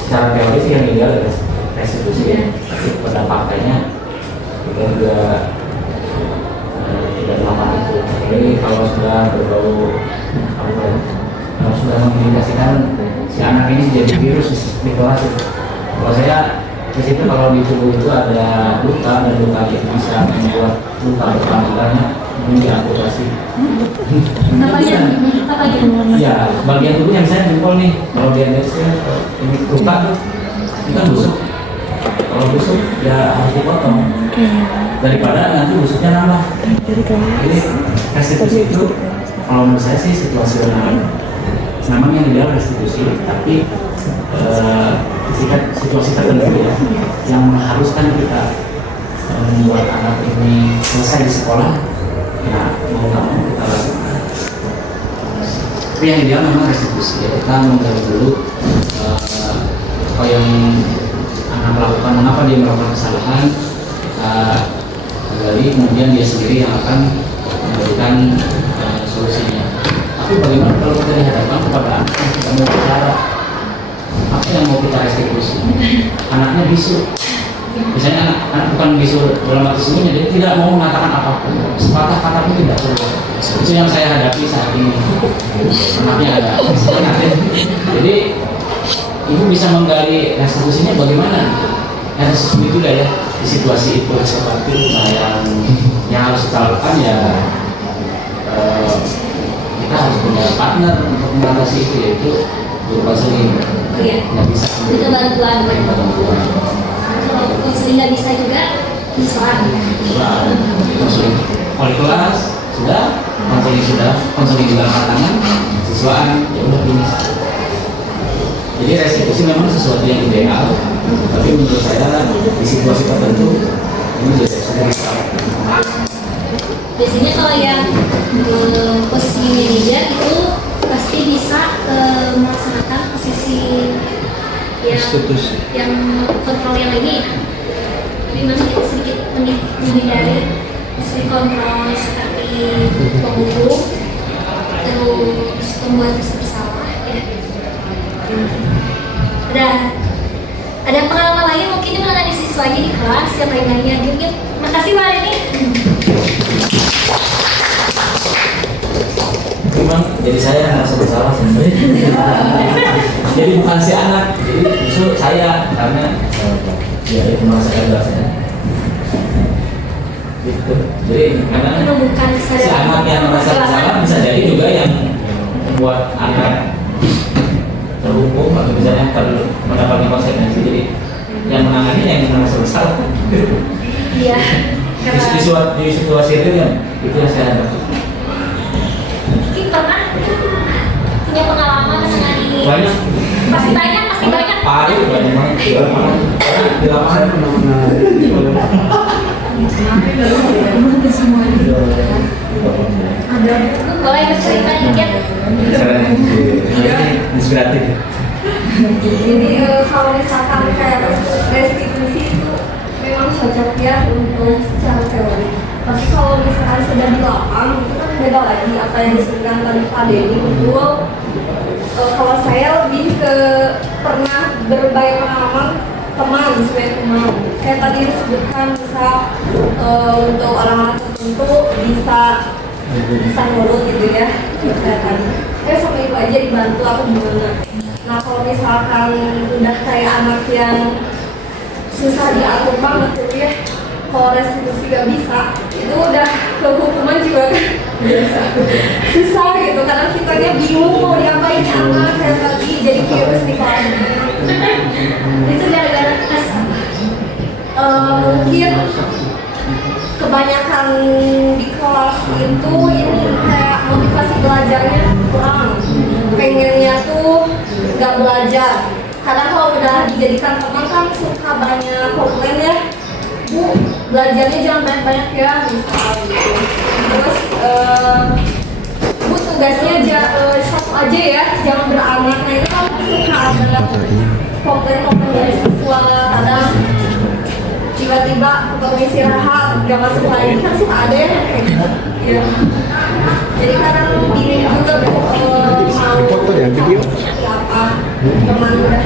Secara teori sih yang ideal adalah restitusi ya, tapi pada faktanya kita juga tidak melakukan itu. Jadi kalau sudah berbau apa ya, kalau sudah mengindikasikan si anak ini jadi virus di kelas itu. Kalau saya di situ, kalau di tubuh itu ada luka dan luka itu bisa membuat luka berkelanjutannya diamputasi. Apanya? Ya, bagian tubuh yang saya jempol nih, kalau dia ini luka tuh, ini kan busuk. Kalau busuk ya harus dipotong daripada nanti busuknya nambah. Jadi restitusi itu kalau menurut saya sih situasional. Namanya ideal restitusi, tapi ketika situasi tertentu ya yang mengharuskan kita membuat anak ini selesai di sekolah, ya mau nggak mau kita lakukan. Tapi yang ideal memang restitusi ya, kita menggali dulu apa yang anak melakukan, mengapa dia melakukan kesalahan, kita gali, kemudian dia sendiri yang akan memberikan solusinya. Tapi bagaimana kalau kita dihadapkan kepada anak yang kita mau bicara, apa yang mau kita restitusi? Anaknya bisu. Misalnya anak bukan bisu dalam arti sesungguhnya, dia tidak mau mengatakan apapun, sepatah kata pun tidak keluar. Itu yang saya hadapi saat ini. Anaknya ada. Jadi ibu bisa menggali restitusinya bagaimana? Ya seperti itu ya, di situasi itu seperti itu. Nah, yang harus kita lakukan ya kita harus punya partner untuk mengatasi itu, yaitu berupa konseling. Iya. Nggak bisa Itu bantuan. bantuan. Kalau konseling nggak bisa juga, bisa. Konseling wali kelas sudah, konseling di dalam tangan, siswaan ya udah ini. Jadi restitusi memang sesuatu yang ideal, tapi menurut saya di situasi tertentu ini sudah bisa. Biasanya kalau yang posisi manajer itu pasti bisa melaksanakan posisi yang kontrol yang lainnya ya. Tapi memang kita sedikit menghindari posisi kontrol seperti penghubung, terus pembuat bersalah ya. Ada pengalaman lain mungkin mengenai siswanya di kelas yang lain-lainnya mungkin. Makasih Mbak Rini. Memang jadi saya yang merasa bersalah sebenarnya. Jadi bukan si anak, jadi justru saya karena ya itu merasa saya. Gitu. Jadi karena si anak yang merasa bersalah bisa jadi juga yang membuat anak terhukum atau misalnya mendapatkan konsekuensi. Jadi yang menangani yang merasa bersalah. Iya. Di situasi itu yang saya hadapi. Mungkin pernah punya pengalaman mengenai Banyak. pasti banyak. Paling banyak banget di lapangan Boleh bercerita dikit. inspiratif. Jadi kalau misalkan kayak restitusi itu memang cocok ya untuk secara teori. Tapi kalau misalkan sudah di lapang itu kan beda lagi apa yang disebutkan tadi Pak Denny betul. Kalau saya lebih ke pernah berbagi pengalaman teman sebagai teman. Kayak tadi disebutkan misal untuk orang-orang tertentu bisa nurut gitu ya. Kayak tadi. Sama ibu aja dibantu aku gimana. Nah kalau misalkan udah kayak anak yang susah diatur banget gitu ya, kalau restitusi gak bisa, itu udah ke hukuman juga kan susah gitu, karena kitanya bingung mau diapain anak kayak tadi jadi virus di kelas. Itu gara-gara mungkin kebanyakan di kelas itu ini kayak motivasi belajarnya kurang, pengennya tuh nggak belajar. Karena kalau udah dijadikan teman kan suka banyak komplain ya, Bu belajarnya jangan banyak-banyak ya misal gitu. Terus Bu tugasnya satu aja ya, jangan beranak. Nah ini kan suka ada komplain-komplain dari siswa, kadang tiba-tiba waktu istirahat gak masuk lagi kan suka ada ya kayak gitu ya. Jadi kadang bingung juga mau foto ya video seperti apa teman udah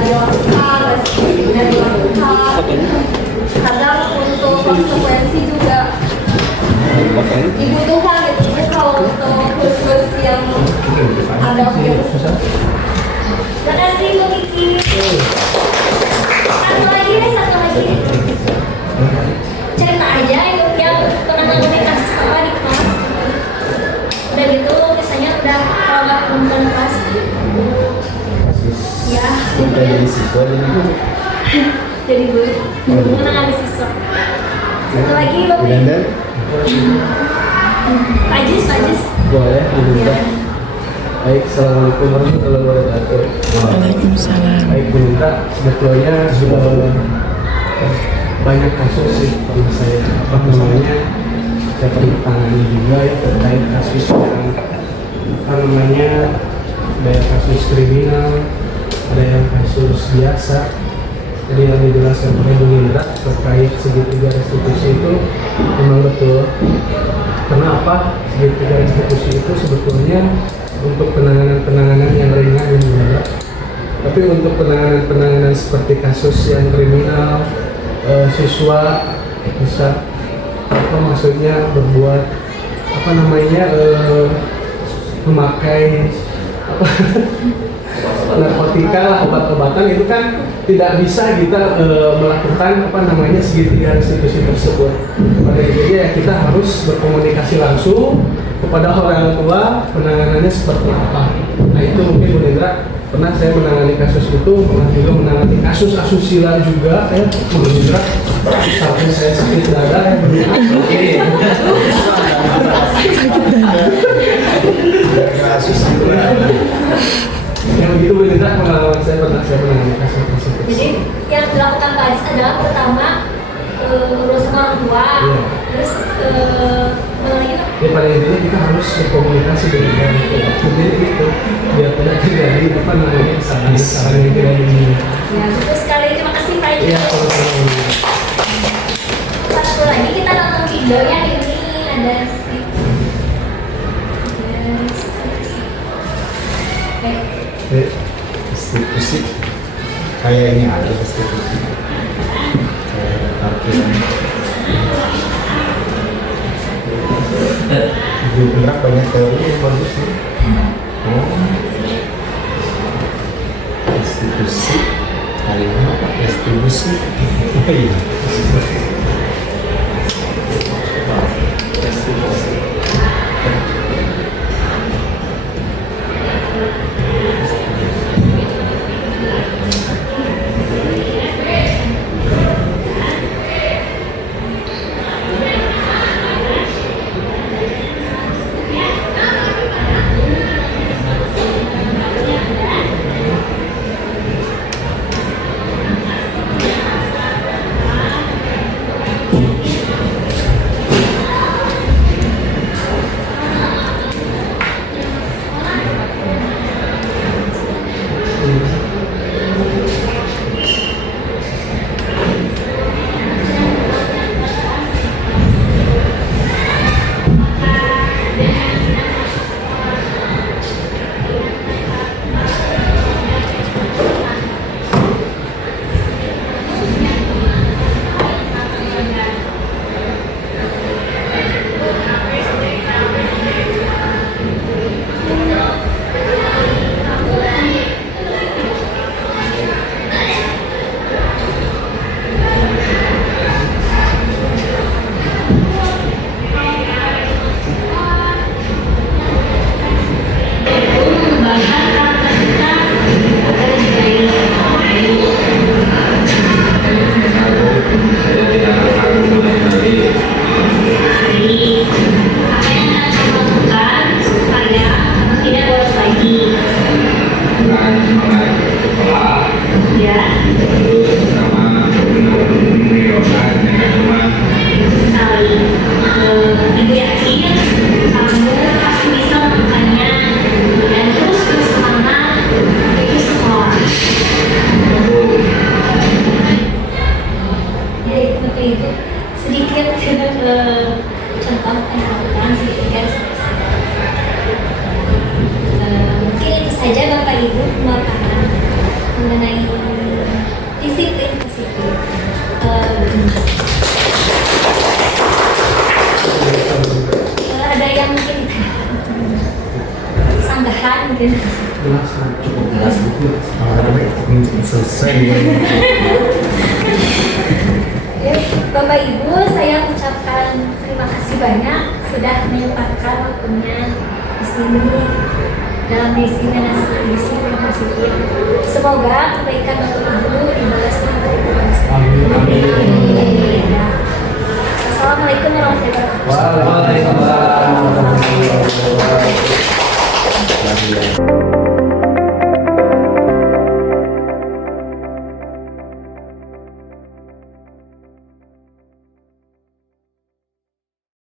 dilakukan, udah dilakukan. Kadang untuk konsekuensi juga dibutuhkan gitu. Kalau untuk khusus yang ada virus. Terima kasih Bu Kiki. Satu lagi deh, satu lagi. Cerita aja yang pernah ngalamin kasus apa di kelas. Udah gitu misalnya udah kalau nggak penuh kelas. Ya. udah jadi siswa Jadi Bu, menang ada siswa. Satu lagi Bu. dan Pajis. boleh diminta. Baik, assalamualaikum warahmatullahi wabarakatuh. Waalaikumsalam. Baik, minta sebetulnya sudah banyak kasus sih pernah saya saya pernah tangani juga ya terkait kasus yang ada yang kasus kriminal, ada yang kasus biasa. Jadi yang dijelaskan oleh Bu Indra terkait segitiga restitusi itu memang betul. Kenapa segitiga restitusi itu sebetulnya untuk penanganan yang ringan yang berat. Tapi untuk penanganan seperti kasus yang kriminal, siswa bisa maksudnya berbuat memakai narkotika lah, obat-obatan itu kan tidak bisa kita melakukan segitiga restitusi tersebut. Pada intinya ya kita harus berkomunikasi langsung kepada orang tua penanganannya seperti apa. Nah itu mungkin Bu Indra pernah saya menangani kasus itu, pernah juga menangani kasus asusila juga ya Bu Indra, sampai saya sakit dada ya Bu Indra. Yang begitu Bu Indra pengalaman saya pernah menangani kasus tersebut. Jadi yang dilakukan Pak Adis adalah pertama urus orang tua, terus apa lagi Pak? Ya pada intinya kita harus berkomunikasi dengan orang tua. Jadi gitu, biar tidak terjadi kesalahan yang tidak diinginkan. Ya, betul sekali. Terima kasih Pak Adis. Iya, sama-sama. Satu lagi kita nonton videonya ini ada restitusi kayaknya ada restitusi juga banyak teori yang bagus nih. Restitusi kayaknya apa restitusi iya jelas lah. Cukup jelas gitu. Selesai. Ya, Bapak Ibu, saya ucapkan terima kasih banyak sudah menyempatkan waktunya di sini dalam disiplin yang positif. Semoga kebaikan Bapak Ibu dibalas dengan kebaikan. Amin. Ya. Assalamualaikum warahmatullahi wabarakatuh. Waalaikumsalam warahmatullahi wabarakatuh.